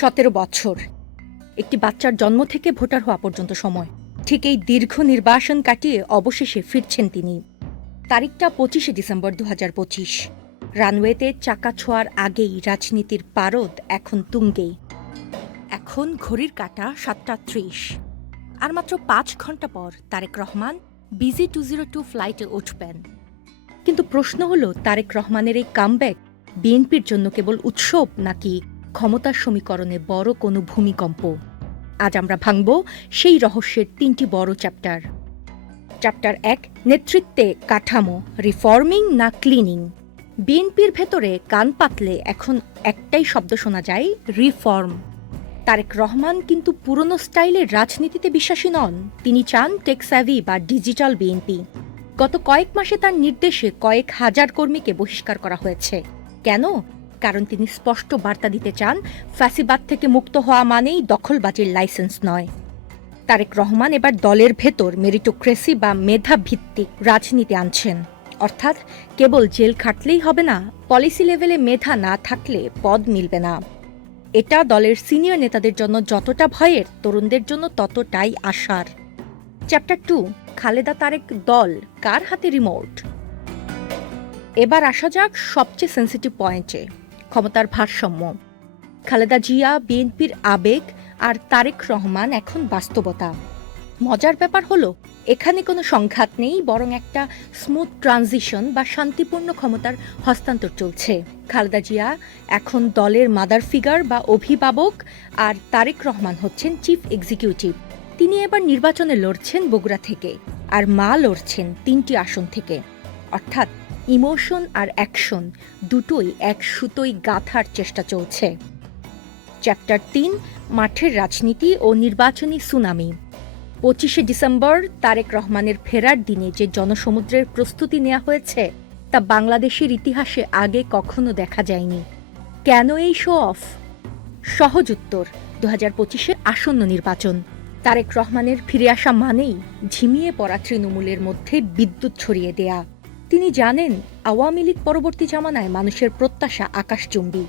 17 বছর, একটি বাচ্চার জন্ম থেকে ভোটার হওয়া পর্যন্ত সময়। ঠিক এই দীর্ঘ নির্বাসন কাটিয়ে অবশেষে ফিরছেন তিনি। তারিখটা 25শে ডিসেম্বর 2025। রানওয়েতে চাকা ছোঁয়ার আগেই রাজনীতির পারদ এখন তুঙ্গেই। এখন ঘড়ির কাঁটা 7:30। আর মাত্র 5 ঘন্টা পর তারেক রহমান বিজি 202 ফ্লাইটে উঠবেন। কিন্তু প্রশ্ন হলো, তারেক রহমানের এই কামব্যাক বিএনপির জন্য কেবল উৎসব নাকি ক্ষমতার সমীকরণে বড় কোনো ভূমিকম্প? আজ আমরা ভাঙব সেই রহস্যের 3টি বড় চ্যাপ্টার। চ্যাপ্টার 1, নেতৃত্বে কাঠামো, রিফর্মিং না ক্লিনিং। বিএনপির ভেতরে কান পাতলে এখন একটাই শব্দ শোনা যায়, রিফর্ম। তারেক রহমান কিন্তু পুরনো স্টাইলের রাজনীতিতে বিশ্বাসী নন। তিনি চান টেক-স্যাভি বা ডিজিটাল বিএনপি। গত কয়েক মাসে তার নির্দেশে কয়েক হাজার কর্মীকে বহিষ্কার করা হয়েছে। কেন? কারণ তিনি স্পষ্ট বার্তা দিতে চান, ফ্যাসিবাদ থেকে মুক্ত হওয়া মানেই দখলবাজির লাইসেন্স নয়। তারেক রহমান এবার দলের ভেতর মেরিটোক্রেসি বা মেধাভিত্তিক রাজনীতি আনছেন। অর্থাৎ কেবল জেল খাটলেই হবে না, পলিসি লেভেলে মেধা না থাকলে পদ মিলবে না। এটা দলের সিনিয়র নেতাদের জন্য যতটা ভয়ের, তরুণদের জন্য ততটাই আশার। চ্যাপ্টার 2, খালেদা তারেক দল কার হাতে রিমোট? এবার আসা যাক সবচেয়ে সেন্সিটিভ পয়েন্টে, ক্ষমতার ভারসাম্য। খালেদা জিয়া বিএনপির আবেগ আর তারেক রহমান এখন বাস্তবতা। মজার ব্যাপার হলো, এখানে কোনো সংঘাত নেই, বরং একটা স্মুথ ট্রানজিশন বা শান্তিপূর্ণ ক্ষমতার হস্তান্তর চলছে। খালেদা জিয়া এখন দলের মাদার ফিগার বা অভিভাবক, আর তারেক রহমান হচ্ছেন চিফ এক্সিকিউটিভ। তিনি এবার নির্বাচনে লড়ছেন বগুড়া থেকে, আর মা লড়ছেন 3টি আসন থেকে। অর্থাৎ ইমোশন আর অ্যাকশন দুটোই এক সুতোয় গাঁথার চেষ্টা চলছে। চ্যাপ্টার 3, মাঠের রাজনীতি ও নির্বাচনী সুনামি। 25শে ডিসেম্বর তারেক রহমানের ফেরার দিনে যে জনসমুদ্রের প্রস্তুতি নেওয়া হয়েছে, তা বাংলাদেশের ইতিহাসে আগে কখনো দেখা যায়নি। কেন এই শো অফ? সহজ উত্তর, 2025-এ আসন্ন নির্বাচন। তারেক রহমানের ফিরে আসা মানেই ঝিমিয়ে পড়া তৃণমূলের মধ্যে বিদ্যুৎ ছড়িয়ে দেয়া। তিনি জানেন, আওয়ামী লীগ পরবর্তী জামানায় মানুষের প্রত্যাশা আকাশচুম্বী।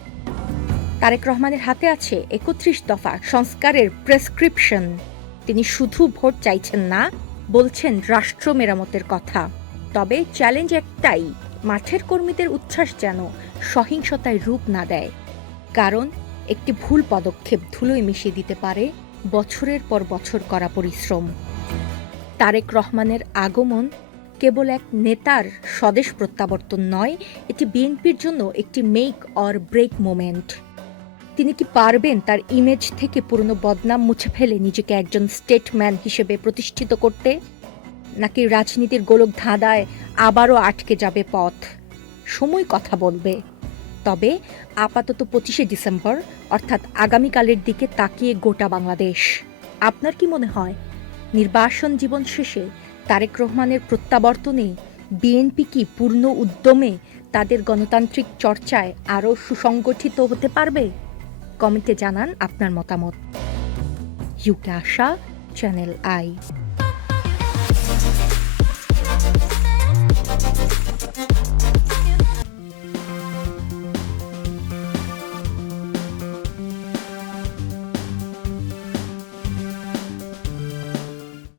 তারেক রহমানের হাতে আছে 31 দফা সংস্কারের প্রেসক্রিপশন। তিনি শুধু ভোট চাইছেন না, বলছেন রাষ্ট্র মেরামতের কথা। তবে চ্যালেঞ্জ একটাই, মাঠের কর্মীদের উচ্ছ্বাস যেন সহিংসতায় রূপ না দেয়। কারণ একটি ভুল পদক্ষেপ ধুলোয় মিশিয়ে দিতে পারে বছরের পর বছর করা পরিশ্রম। তারেক রহমানের আগমন কেবল এক নেতার স্বদেশ প্রত্যাবর্তন নয়, এটি বিএনপির জন্য একটি মেক অর ব্রেক মোমেন্ট। তিনি কি পারবেন তার ইমেজ থেকে পুরনো বদনাম মুছে ফেলে নিজেকে একজন স্টেটম্যান হিসেবে প্রতিষ্ঠিত করতে? নাকি রাজনীতির গোলক ধাঁধায় আবারও আটকে যাবে পথ? সময় কথা বলবে। তবে আপাতত 25শে ডিসেম্বর, অর্থাৎ আগামীকালের দিকে তাকিয়ে গোটা বাংলাদেশ। আপনার কি মনে হয়, নির্বাসন জীবন শেষে তারেক রহমানের প্রত্যাবর্তনে বিএনপি কি পূর্ণ উদ্যমে তাদের গণতান্ত্রিক চর্চায় আরও সুসংগঠিত হতে পারবে? কমেন্টে জানান আপনার মতামত। UK Asha, channel I.